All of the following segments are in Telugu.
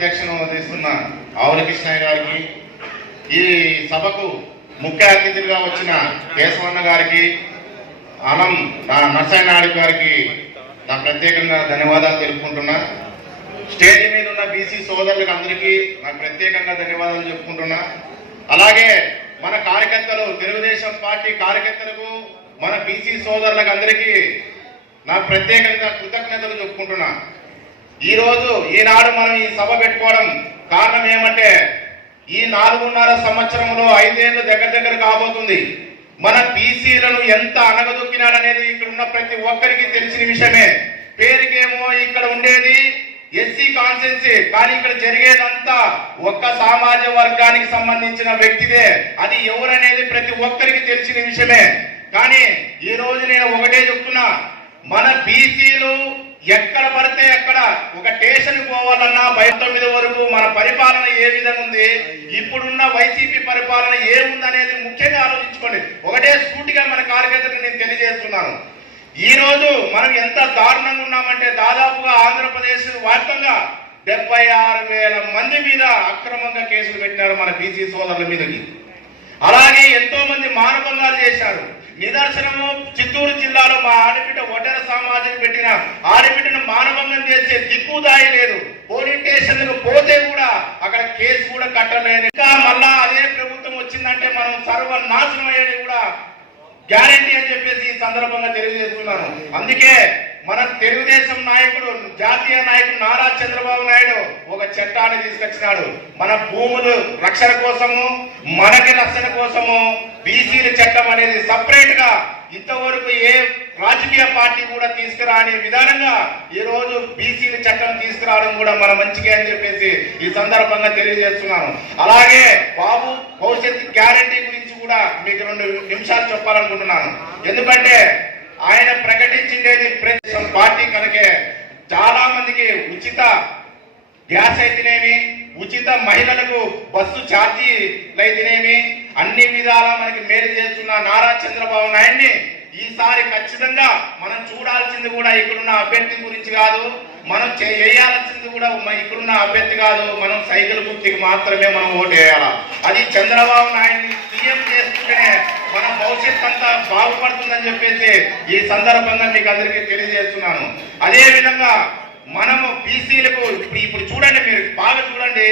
అధ్యక్షను వహిస్తున్న ఆవుల కృష్ణయ్య గారికి ఈ సభకు ముఖ్య అతిథులుగా వచ్చిన కేశవన్న గారికి అనం నా నరసయ్య గారికి నా ప్రత్యేకంగా ధన్యవాదాలు తెలుపుకుంటున్నా. స్టేజ్ మీద ఉన్న బీసీ సోదరులకు అందరికీ నా ప్రత్యేకంగా ధన్యవాదాలు చెప్పుకుంటున్నా. అలాగే మన కార్యకర్తలు తెలుగుదేశం పార్టీ కార్యకర్తలకు మన బీసీ సోదరులకు అందరికీ నా ప్రత్యేకంగా కృతజ్ఞతలు చెప్పుకుంటున్నా. ఈరోజు ఈనాడు మనం ఈ సభ పెట్టుకోవడం కారణం ఏమంటే ఈ నాలుగున్నర సంవత్సరంలో ఐదేళ్ళు దగ్గర దగ్గర కాబోతుంది. మన బీసీలను ఎంత అనగదొక్కినాడనేది ఇక్కడ ఉన్న ప్రతి ఒక్కరికి తెలిసిన విషయమే. పేరుకేమో ఇక్కడ ఉండేది ఎస్సీ కాన్సెన్సీ కానీ ఇక్కడ జరిగేదంతా ఒక్క సామాజ వర్గానికి సంబంధించిన వ్యక్తిదే. అది ఎవరనేది ప్రతి ఒక్కరికి తెలిసిన విషయమే. కానీ ఈ రోజు నేను ఒకటే చెప్తున్నా మన బీసీలు ఎక్కడ పడితే ఎక్కడ ఒక స్టేషన్ పోవాలన్నా బయట తొమ్మిది వరకు మన పరిపాలన ఏ విధంగా ఉంది? ఇప్పుడున్న వైసీపీ పరిపాలన ఏముందనేది ముఖ్యంగా ఆలోచించుకోండి. ఒకటే స్ఫూర్తిగా మన కార్యకర్తలకు నేను తెలియజేస్తున్నాను. ఈ రోజు మనం ఎంత దారుణంగా ఉన్నామంటే దాదాపుగా ఆంధ్రప్రదేశ్ వ్యాప్తంగా డెబ్బై ఆరు వేల మంది మీద అక్రమంగా కేసులు పెట్టినారు మన బీసీ సోదరుల మీదకి. అలాగే ఎంతో మంది మానభంగాలు చేశారు. నిదర్శనము చిత్తూరు జిల్లాలో మా ఆడబిడ్డ ఒడ్డర సమాజం పెట్టిన ఆడబిడ్డను మానభంగం చేసే దిక్కుదాయి లేదు. పోలీస్ స్టేషన్ పోతే కూడా అక్కడ కేసు కూడా కట్టలేదు ఇంకా మళ్ళా అదే ప్రభుత్వం వచ్చిందంటే మనం సర్వనాశనం అయ్యేది కూడా గ్యారంటీ అని చెప్పేసి ఈ సందర్భంగా తెలియజేస్తున్నాను. అందుకే మన తెలుగుదేశం నాయకుడు జాతీయ నాయకుడు నారా చంద్రబాబు నాయుడు ఒక చట్టాన్ని తీసుకొచ్చినాడు. మన భూములు రక్షణ కోసము మనకి కోసము బీసీల చట్టం అనేది సపరేట్గా ఇంతవరకు ఏ రాజకీయ పార్టీ కూడా తీసుకురాని విధానంగా ఈ రోజు బీసీల చట్టం తీసుకురావడం కూడా మన మంచిగా అని చెప్పేసి ఈ సందర్భంగా తెలియజేస్తున్నాను. అలాగే బాబు భవిష్యత్తు గ్యారంటీ గురించి కూడా మీకు రెండు నిమిషాలు చెప్పాలనుకుంటున్నాను. ఎందుకంటే ఆయన ప్రకటించిండేది ప్రతి పార్టీ కనుకే చాలా మందికి ఉచిత గ్యాస్ అయితేనేమి ఉచిత మహిళలకు బస్సు ఛార్జీలు అయితేనేమి అన్ని విధాలా మనకి మేలు చేస్తున్న నారా చంద్రబాబు నాయుడిని ఈసారి ఖచ్చితంగా మనం చూడాల్సింది కూడా ఇక్కడున్న అభ్యర్థి గురించి కాదు మనం చే- వేయాల్సింది కూడా ఇక్కడున్న అభ్యర్థి కాదు మనం సైకిల్ గుర్తికి మాత్రమే మనం ఓటు వేయాలా? అది చంద్రబాబు నాయుడిని సీఎం చేస్తుంటేనే మన భవిష్యత్ అంతా బాగుపడుతుందని చెప్పేసి ఈ సందర్భంగా మీకు అందరికీ తెలియజేస్తున్నాను. అదే విధంగా మనము బీసీలకు ఇప్పుడు ఇప్పుడు చూడండి మీరు బాగా చూడండి.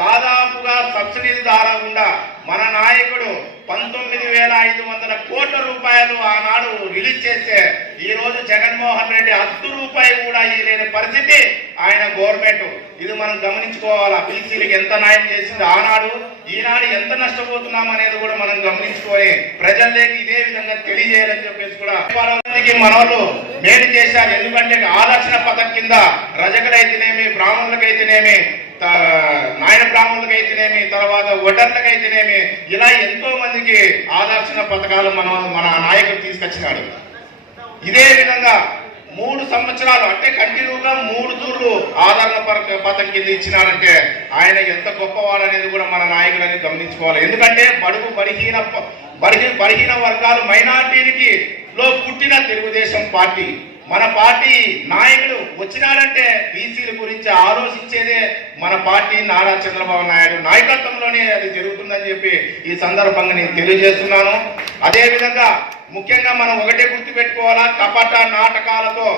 దాదాపుగా సబ్సిడీ ద్వారా గుండా మన నాయకుడు పంతొమ్మిది వేల ఐదు వందల కోట్ల రూపాయలు ఆనాడు రిలీజ్ చేస్తే ఈ రోజు జగన్మోహన్ రెడ్డి హత్తు రూపాయి కూడా ఇవ్వలేని పరిస్థితి ఆయన గవర్నమెంట్. ఇది మనం గమనించుకోవాలా? బీసీలకు ఎంత న్యాయం చేసింది ఆనాడు? ఈనాడు ఎంత నష్టపోతున్నాం అనేది కూడా మనం గమనించుకొని ప్రజల్లోకి ఇదే విధంగా తెలియజేయాలని చెప్పేసి కూడా మందికి మనోళ్ళు మేలు చేశారు. ఎందుకంటే ఆలోచన పథకం కింద రజకులైతేనేమి బ్రాహ్మణులకైతేనేమి నాయన బ్రాహ్మణులకైతేనేమి తర్వాత ఒటర్లకైతేనేమి ఇలా ఎంతో మందికి ఆదర్శన పథకాలు మన మన నాయకుడు తీసుకొచ్చినాడు. ఇదే విధంగా మూడు సంవత్సరాలు అంటే కంటిన్యూగా మూడు తూర్లు ఆదరణ పథకం కింద ఇచ్చినారంటే ఆయన ఎంత గొప్పవాడు అనేది కూడా మన నాయకుడు అనేది గమనించుకోవాలి. ఎందుకంటే బడుగు బలహీన ప- బలహీన బలహీన వర్గాలు మైనార్టీలకి లో పుట్టిన తెలుగుదేశం పార్టీ. మన పార్టీ నాయకుడు వచ్చినాడంటే బీసీల గురించి ఆలోచించేదే మన పార్టీ నారా చంద్రబాబు నాయుడు నాయకత్వంలోనే అది జరుగుతుందని చెప్పి ఈ సందర్భంగా నేను తెలియజేస్తున్నాను. అదేవిధంగా ముఖ్యంగా మనం ఒకటే గుర్తు పెట్టుకోవాలా కపట నాటకాలతో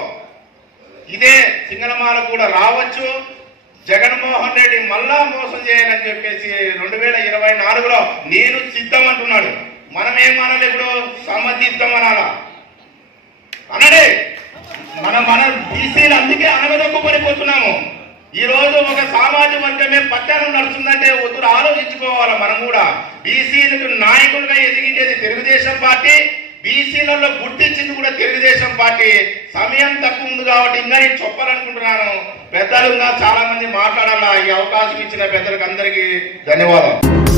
ఇదే సింగనమాల కూడా రావచ్చు. జగన్మోహన్ రెడ్డి మళ్ళా మోసం చేయాలని చెప్పేసి రెండు వేల ఇరవై నాలుగులో నేను సిద్ధం అంటున్నాడు మనమేం అనాలి ఇప్పుడు? సమర్థిద్దాం అనాలా? అనడే మన మన బీసీలు అందుకే అనగదొక్కు పడిపోతున్నాము. ఈ రోజు ఒక సామాజిక వర్గమే పట్టణం నడుస్తుందంటే వద్దురు ఆలోచించుకోవాలి మనం కూడా. బీసీలకు నాయకులుగా ఎదిగించేది తెలుగుదేశం పార్టీ బీసీలలో గుర్తించింది కూడా తెలుగుదేశం పార్టీ. సమయం తక్కువ ఉంది కాబట్టి ఇంకా నేను చెప్పాలనుకుంటున్నాను. పెద్దలుగా చాలా మంది మాట్లాడాలా? ఈ అవకాశం ఇచ్చిన పెద్దలకు అందరికీ ధన్యవాదాలు.